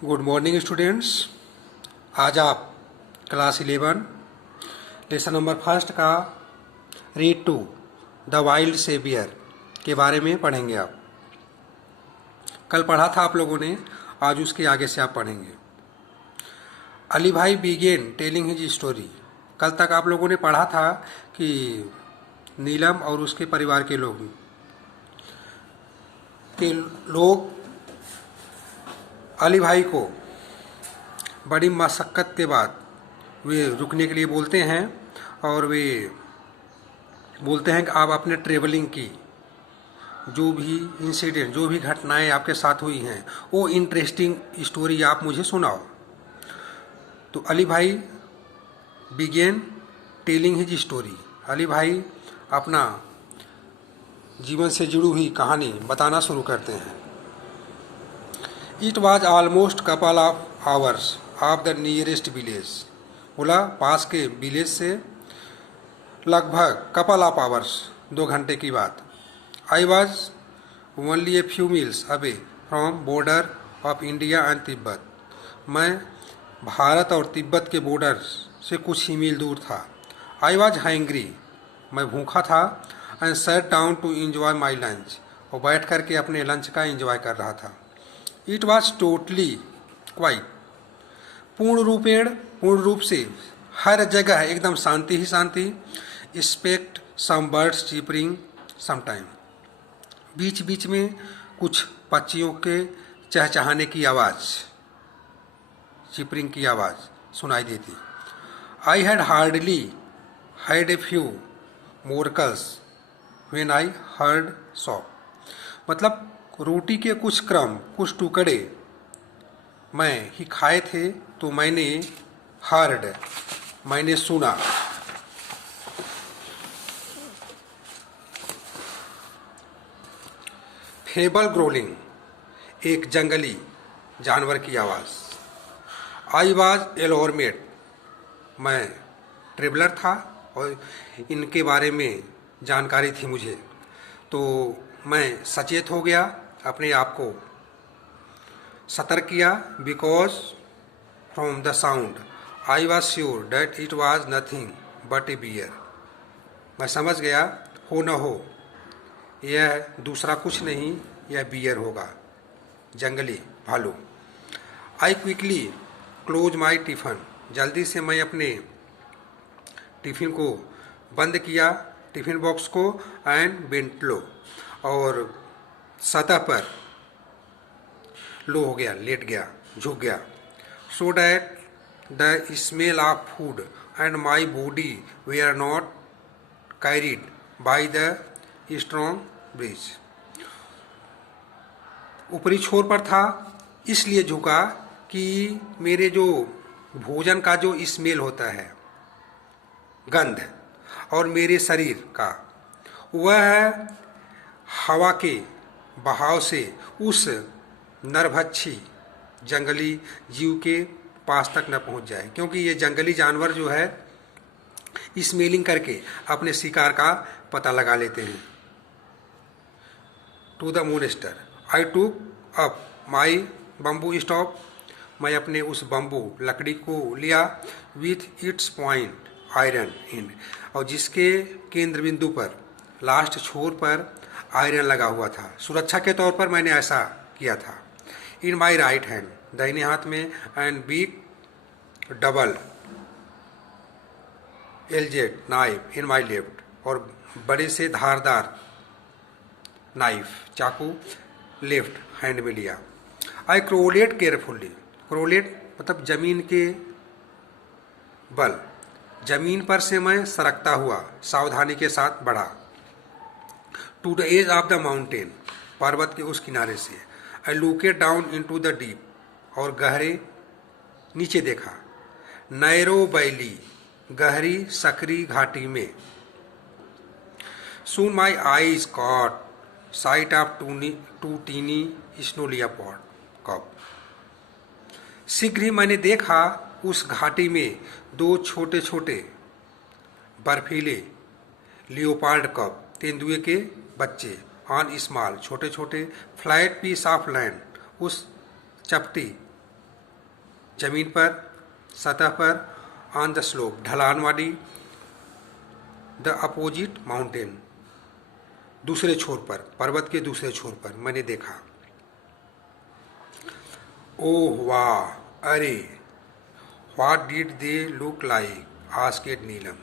Good morning students. आज आप class 11 lesson number first का read to the wild saviour के बारे में पढ़ेंगे। आप कल पढ़ा था आप लोगों ने, आज उसके आगे से आप पढ़ेंगे। अली भाई बिगेन टेलिंग हिज स्टोरी। कल तक आप लोगों ने पढ़ा था कि नीलम और उसके परिवार के लोग अली भाई को बड़ी मशक्क़त के बाद वे रुकने के लिए बोलते हैं और वे बोलते हैं कि आप अपने ट्रेवलिंग की जो भी इंसिडेंट, जो भी घटनाएं आपके साथ हुई हैं, वो इंटरेस्टिंग स्टोरी आप मुझे सुनाओ। तो अली भाई began telling his story. Ali भाई अपना जीवन से जुड़ी हुई कहानी बताना शुरू करते हैं। It was almost couple of hours of the nearest village. बोला पास के विलेज से लगभग कपल ऑफ आवर्स, 2 घंटे की बात। I was only a few meals away from border of India and Tibet. मैं भारत और तिब्बत के बॉर्डर से कुछ ही मील दूर था। आई वॉज हैंग्री, मैं भूखा था। And sat down to enjoy my lunch, और बैठ करके अपने लंच का इंजॉय कर रहा था। इट वॉज टोटली क्वाइट, पूर्ण रूप से हर जगह एकदम शांति ही शांति। एक्सपेक्ट सम बर्ड्स चीपरिंग समटाइम, बीच बीच में कुछ पक्षियों के चहचहाने की आवाज़, चिपरिंग की आवाज़ सुनाई देती। I had hardly had a few morsels when I heard saw, मतलब रोटी के कुछ क्रम, कुछ टुकड़े मैं ही खाए थे तो मैंने हर्ड, मैंने सुना। फेबल ग्रोलिंग, एक जंगली जानवर की आवाज़। आई वॉज एलोरमेट, मैं ट्रेवलर था और इनके बारे में जानकारी थी मुझे, तो मैं सचेत हो गया, अपने आप को सतर्क किया। Because from the sound I was sure that it was nothing but a bear, मैं समझ गया हो न हो यह दूसरा कुछ नहीं, यह बियर होगा, जंगली भालू। I quickly close my tiffin, जल्दी से मैं अपने टिफिन को बंद किया, टिफिन बॉक्स को, एंड बेंट लो, और सतह पर लो हो गया, लेट गया, झुक गया। So that the smell of food and my body वे are not carried by the strong breeze. ऊपरी छोर पर था, इसलिए झुका कि मेरे जो भोजन का जो स्मेल होता है, गंध, और मेरे शरीर का, वह हवा के बहाव से उस नरभक्षी जंगली जीव के पास तक न पहुंच जाए, क्योंकि ये जंगली जानवर जो है स्मेलिंग करके अपने शिकार का पता लगा लेते हैं। टू द मोनेस्टर आई टूक अप माई बम्बू स्टॉक, मैं अपने उस बम्बू लकड़ी को लिया। With its point iron in, और जिसके केंद्र बिंदु पर, लास्ट छोर पर आयरन लगा हुआ था। सुरक्षा के तौर पर मैंने ऐसा किया था। इन माई राइट हैंड, दाहिने हाथ में, and big double edged knife in my left, और बड़े से धारदार नाइफ, चाकू, लेफ्ट हैंड में लिया। आई क्रोलेट केयरफुल्ली, क्रोलेट मतलब जमीन के बल, जमीन पर से मैं सरकता हुआ सावधानी के साथ बढ़ा। To the edge of the mountain, पर्वत के उस किनारे से। I looked down into the deep, और गहरे नीचे देखा। नैरो वैली, गहरी सकरी घाटी में। Soon my eyes caught sight of two tiny snow leopard cubs, शीघ्र ही मैंने देखा उस घाटी में 2 छोटे छोटे बर्फीले लियोपार्ड कब, तेंदुए के बच्चे। ऑन स्मॉल, छोटे छोटे, फ्लैट पीस ऑफ लैंड, उस चपटी जमीन पर, सतह पर, ऑन द स्लोप, ढलान वाली, द अपोजिट माउंटेन, दूसरे छोर पर, पर्वत के दूसरे छोर पर मैंने देखा। ओह वाह, अरे, what did they look like, asked Neelam.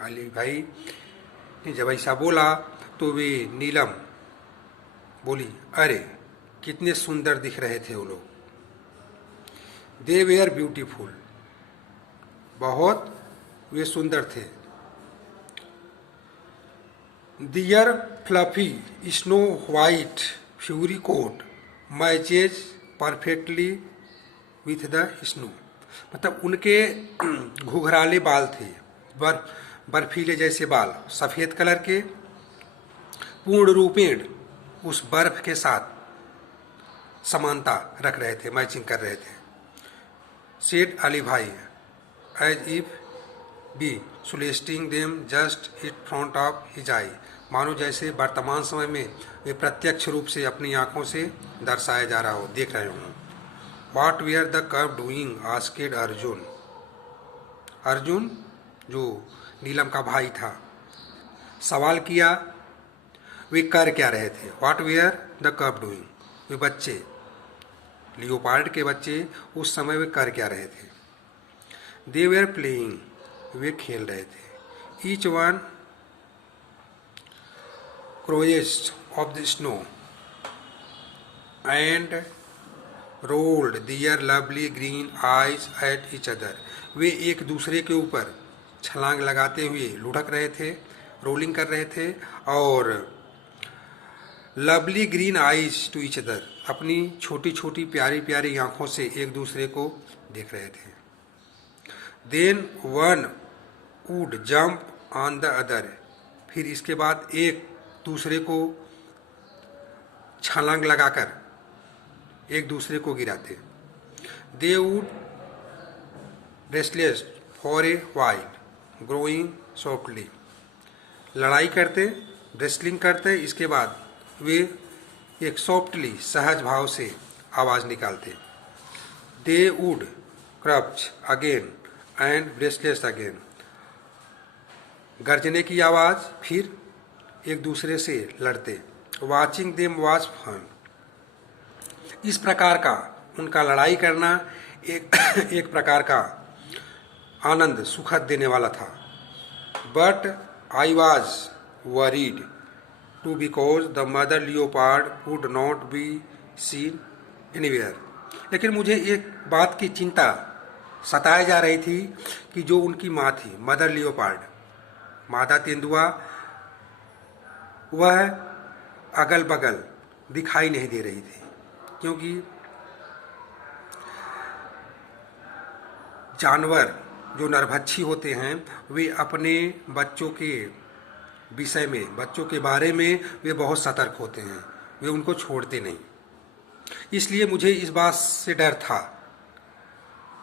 Ali भाई ने जब ऐसा बोला तो वे नीलम बोली, अरे कितने सुंदर दिख रहे थे वो लोग। दे वेयर ब्यूटीफुल, बहुत वे सुंदर थे। Their fluffy snow white furry coat matches perfectly with the snow, मतलब उनके घुघराले बाल थे, बर्फीले जैसे बाल, सफ़ेद कलर के, पूर्ण रूपेण उस बर्फ के साथ समानता रख रहे थे, मैचिंग कर रहे थे। सेड अली भाई, एज इफ बी सुलेस्टिंग them just in front of his eye, मानो जैसे वर्तमान समय में वे प्रत्यक्ष रूप से अपनी आंखों से दर्शाया जा रहा हो, देख रहे हों। What were the curve doing, asked Arjun. Arjun जो नीलम का भाई था, सवाल किया वे कर क्या रहे थे। What were the curve doing, वे बच्चे, लियोपार्ड के बच्चे उस समय वे कर क्या रहे थे। दे वेयर प्लेइंग, वे खेल रहे थे। Each one crossed of the snow and rolled their lovely green eyes at each other, वे एक दूसरे के ऊपर छलांग लगाते हुए लुढ़क रहे थे, रोलिंग कर रहे थे, और lovely green eyes to each other, अपनी छोटी छोटी प्यारी प्यारी आंखों से एक दूसरे को देख रहे थे। Then one would jump on the other, फिर इसके बाद एक दूसरे को छलांग लगाकर एक दूसरे को गिराते। They would restless for a while growing softly, लड़ाई करते, रेसलिंग करते, इसके बाद वे एक सॉफ्टली, सहज भाव से आवाज़ निकालते। They would crouch again and restless again, गर्जने की आवाज़, फिर एक दूसरे से लड़ते। वाचिंग देम वाज फन, इस प्रकार का उनका लड़ाई करना एक प्रकार का आनंद, सुखद देने वाला था। But I was worried too because the mother leopard would not be seen anywhere, लेकिन मुझे एक बात की चिंता सताई जा रही थी कि जो उनकी माँ थी, मदर लियोपार्ड, मादा तेंदुआ, वह अगल बगल दिखाई नहीं दे रही थी, क्योंकि जानवर जो नरभक्षी होते हैं वे अपने बच्चों के विषय में, बच्चों के बारे में वे बहुत सतर्क होते हैं, वे उनको छोड़ते नहीं। इसलिए मुझे इस बात से डर था,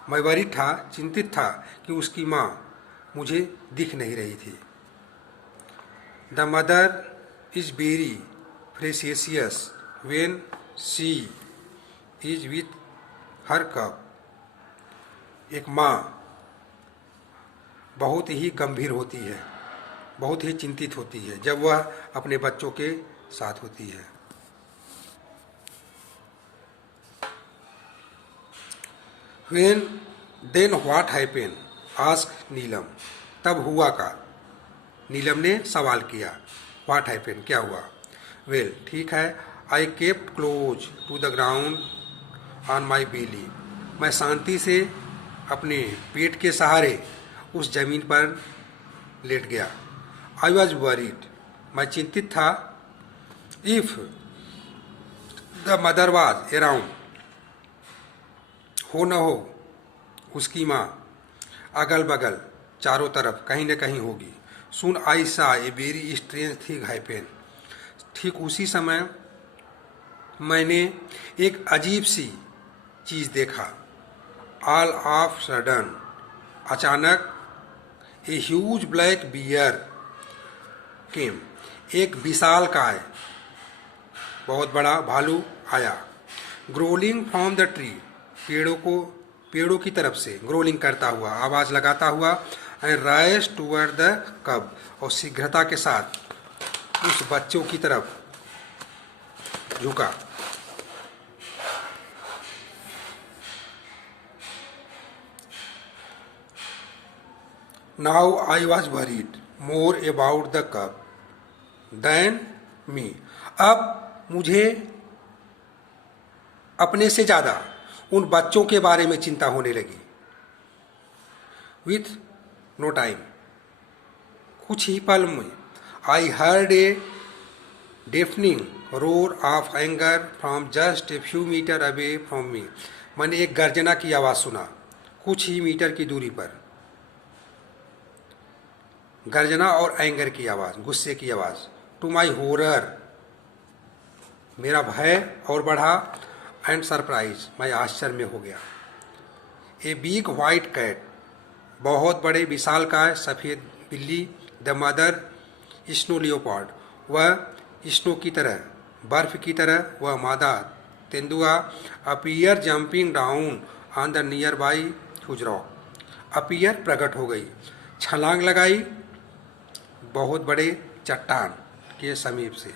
मैं वरीड था, चिंतित था कि उसकी माँ मुझे दिख नहीं रही थी। The mother is very precious when she is with her cup, एक माँ बहुत ही गंभीर होती है, बहुत ही चिंतित होती है जब वह अपने बच्चों के साथ होती है। When then what happened? asked नीलम, तब हुआ का, नीलम ने सवाल किया। What happened? क्या हुआ? Well, ठीक है, I kept close to the ground on my belly, मैं शांति से अपने पेट के सहारे उस जमीन पर लेट गया। I was worried, मैं चिंतित था। If the mother was around, हो न हो उसकी माँ अगल बगल चारों तरफ कहीं न कहीं होगी। सुन आई सा a very strange thing happen, ठीक उसी समय मैंने एक अजीब सी चीज़ देखा। ऑल ऑफ सडन, अचानक, ए ह्यूज ब्लैक बियर केम, एक विशाल काय, बहुत बड़ा भालू आया। ग्रोलिंग फ्रॉम द ट्री, पेड़ों की तरफ से ग्रोलिंग करता हुआ, आवाज़ लगाता हुआ, एंड राइज टूवर्ड द कब, और शीघ्रता के साथ उस बच्चों की तरफ झुका। Now I was worried more about the कब देन मी। अब मुझे अपने से ज़्यादा उन बच्चों के बारे में चिंता होने लगी। विथ नो टाइम, कुछ ही पल में, I heard a deafening roar of anger from just a few metre away from me. मैंने एक गर्जना की आवाज़ सुना कुछ ही मीटर की दूरी पर। गर्जना और एंगर की आवाज़, गुस्से की आवाज़। टू माई हॉरर, मेरा भय और बढ़ा, एंड सरप्राइज, मैं आश्चर्य में हो गया। ए बिग वाइट कैट, बहुत बड़े विशालकाय सफ़ेद बिल्ली, द मदर स्नो लियोपार्ड, वह स्नो की तरह, बर्फ की तरह, वह मादा तेंदुआ, appear jumping down on the near by huge rock, appear प्रकट हो गई, छलांग लगाई बहुत बड़े चट्टान के समीप से।